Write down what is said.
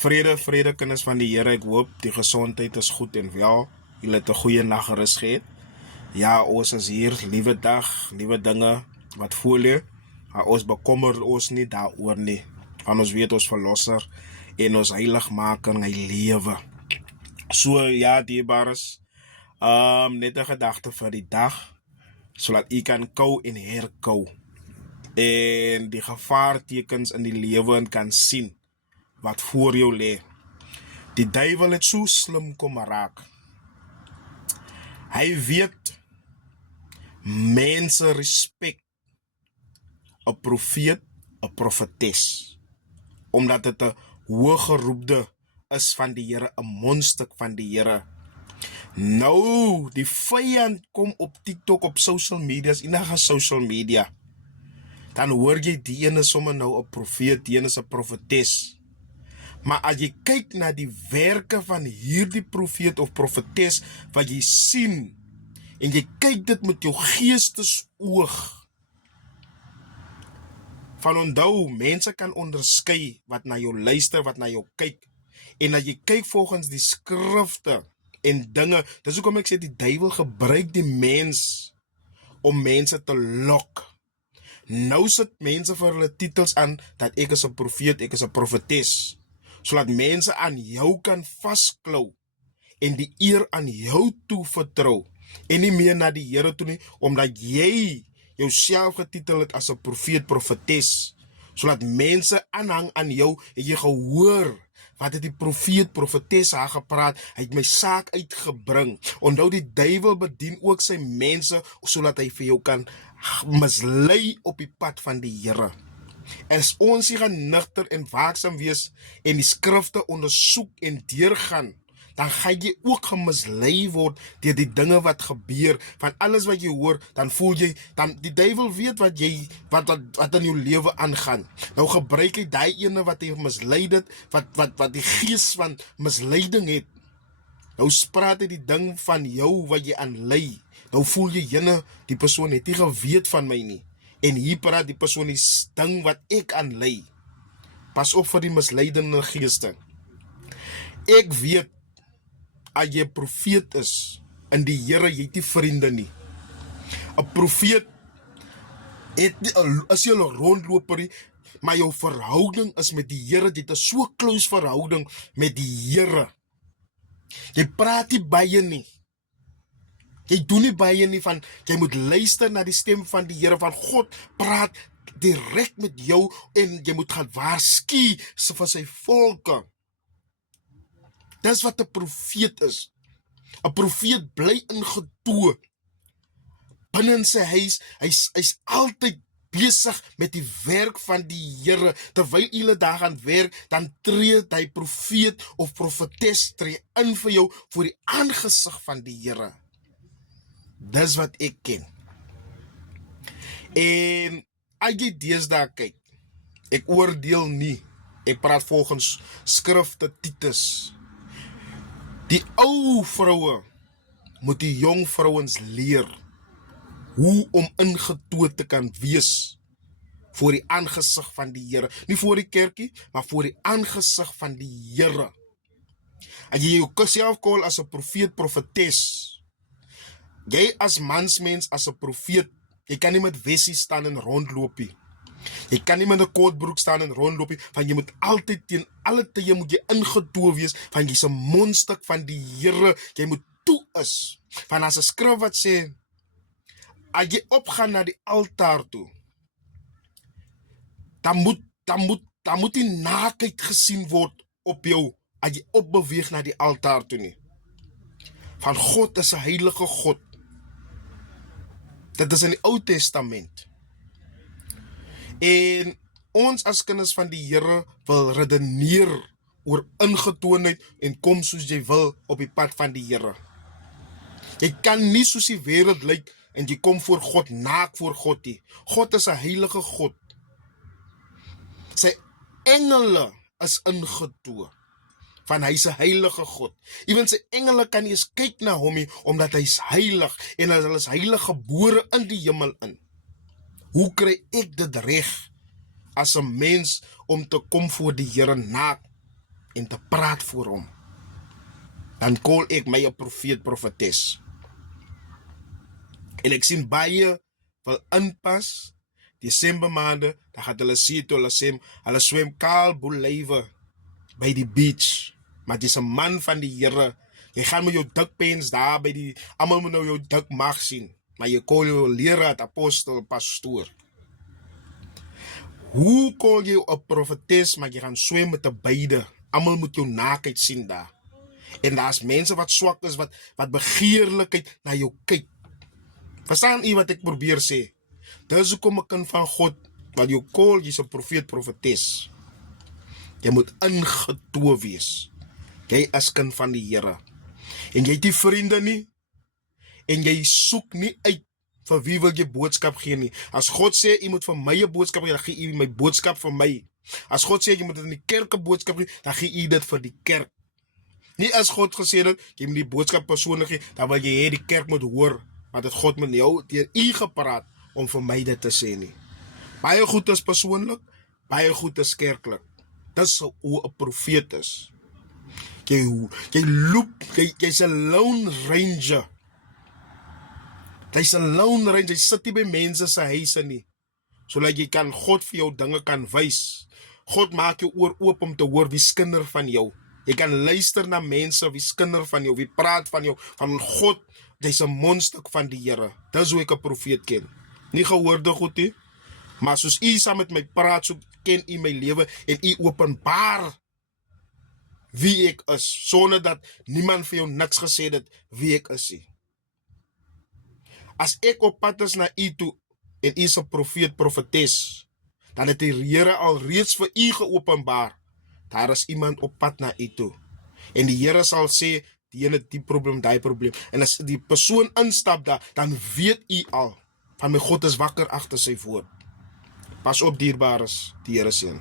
Vrede kinders van die Here. Ek hoop die gesondheid is goed en wel. Julle het 'n goeie nag gerus gehad. Ja, ons is hier, liewe dag, liewe dinge wat voor lê. Maar ons bekommer ons nie daaroor nie. Want ons weet ons verlosser en ons heiligmaker, hy lewe. So ja, dierbares. Net 'n gedagte vir die dag, sodat u kan kou en herkou. En die gevaartekens in die lewe kan sien wat voor jou lê. Die duiwel het so slim kom raak. Hy weet mense respek 'n profeet, 'n profetes, omdat dit 'n hoëgeroepde is van die Here, 'n mondstuk van die Here. Nou, die vyand kom op TikTok, op social media, enige social media. Dan hoor jy die ene sommer nou 'n profeet, die ene is 'n profetes. Maar as jy kyk na die werke van hierdie profeet of profetes, wat jy sien, en jy kyk dit met jou geestesoog, van onthou, mense kan onderskei wat na jou luister, wat na jou kyk, en as jy kyk volgens die skrifte en dinge, dis hoekom ek sê die duiwel gebruik die mens om mense te lok. Nou sit mense vir hulle titels aan, dat ek is 'n profeet, ek is 'n profetes, sodat mense aan jou kan vasklou, en die eer aan jou toe vertrou, en nie meer na die Here toe nie, omdat jy jouself getitel het as 'n profeet, profetes, sodat mense aanhang aan jou, en jy gehoor, wat het die profeet, profetes haar gepraat, hy het my saak uitgebring. Onthou, die duiwel bedien ook sy mense, sodat hy vir jou kan mislei op die pad van die Here. As ons hier gaan nugter en waaksaam wees, en die skrifte ondersoek en deurgaan, dan gaan jy ook gemislei word deur die dinge wat gebeur, van alles wat jy hoor, dan voel jy, dan die duiwel weet wat in jou lewe aangaan. Nou gebruik hy die ene wat hy misleid het, wat die gees van misleiding het. Nou spraat hy die ding van jou wat jy aanlei. Nou voel jy, jene, die persoon het nie geweet van my nie. En hier praat die persoon die ding wat ek aanlei. Pas op vir die misleidende geeste. Ek weet, as jy 'n profeet is, in die Here, jy het nie vriende nie. 'n Profeet is jy 'n rondloper, maar jou verhouding is met die Here, jy het 'n so close verhouding met die Here. Jy praat nie baie nie. Jy doen nie baie nie, van jy moet luister na die stem van die Here, van God praat direk met jou, en jy moet gaan waarsku vir sy volke. Dis wat 'n profeet is. 'n Profeet bly ingetoe binne in sy huis. Hy's altyd besig met die werk van die Here. Terwyl julle daar gaan werk, dan tree hy profeet of profetes tree in vir jou voor die aangesig van die Here. Dis wat ek ken. En as jy deesdae kyk, ek oordeel nie, ek praat volgens skrifte Titus. Die ou vroue moet die jong vrouens leer hoe om ingetoe te kan wees voor die aangesig van die Here. Nie voor die kerkie, maar voor die aangesig van die Here. En jy jouself call as 'n profeet, profetes. Jy as mansmens, as 'n profeet, jy kan nie met wessie staan en rondloopie. Jy kan nie met 'n kortbroek staan en rondloopie, van jy moet altyd teen alle tye moet jy ingetoe wees, van jy's 'n mondstuk van die Here, jy moet toe is. Van as 'n skrif wat sê, as jy opgaan na die altaar toe, dan moet die naakheid gesien word op jou, as jy opbeweeg na die altaar toe nie. Van God is 'n heilige God. Dit is in die Ou Testament. En ons as kinders van die Here wil redeneer oor ingetoonheid en kom soos jy wil op die pad van die Here. Jy kan nie soos die wêreld lyk en jy kom voor God, naak voor God nie. God is 'n heilige God. Sy engele is ingetoe, van hy's 'n heilige God. Ewen sy engele kan nie eens kyk na hom nie, omdat hy's heilig, en hulle is heilig gebore in die hemel in. Hoe kry ek dit reg as 'n mens om te kom voor die Here naak? en te praat voor hom, dan call ek my 'n profeet, profetes. En ek sien baie wil inpas, Desember maande, dan gaat hulle sê toe, hulle swem kaal boelwywe by die beach, maar dit is 'n man van die Here. Jy gaan met jou dik pens daar by die, almal moet nou jou dik mag sien, maar jy call jou leraar, apostel, pastoor. Hoe call jy 'n profetes, maar jy gaan swem met 'n beide? Almal moet jou naakheid sien daar. En daar's mense wat swak is, wat begeerlikheid na jou kyk. Verstaan u wat ek probeer sê? Dis hoekom 'n kind van God, wat jou call, jy's 'n profeet, profetes. Jy moet ingetoe wees. Jy is kind van die Here. En jy het nie vriende nie, en jy soek nie uit vir wie wil jy boodskap gee nie. As God sê, jy moet vir my 'n boodskap gee, dan gee jy my boodskap vir my. As God sê, jy moet in die kerk 'n boodskap gee, dan gee jy dit vir die kerk. Nie as God gesê het, jy moet die boodskap persoonlik gee, dan wil jy hê die kerk moet hoor, want het God met jou, deur u gepraat, om vir my dit te sê nie. Baie goed is persoonlik, baie goed is kerklik. Dis hoe 'n profeet is. Jy loop, jy's 'n lone ranger. Jy's 'n lone ranger, jy sit nie by mense se huise nie, sodat jy kan God vir jou dinge kan wys. God maak jou oor oop om te hoor wie skinder van jou. Jy kan luister na mense wie skinder van jou, wie praat van jou, van God. Jy's 'n mondstuk van die Here. Dis hoe ek 'n profeet ken. Nie gehoorde goed nie, maar soos u saam met my praat, so ken u my lewe en u openbaar wie ek is, sonder dat niemand vir jou niks gesê het wie ek is nie. As ek op pad is na u toe en u is 'n profeet, profetes, dan het die Here al reeds vir u geopenbaar. Daar is iemand op pad na u toe. En die Here sal sê, die ene die probleem, die probleem. En as die persoon instap daar, dan weet u al, van my God is wakker agter sy woord. Pas op, dierbares, die Here seën.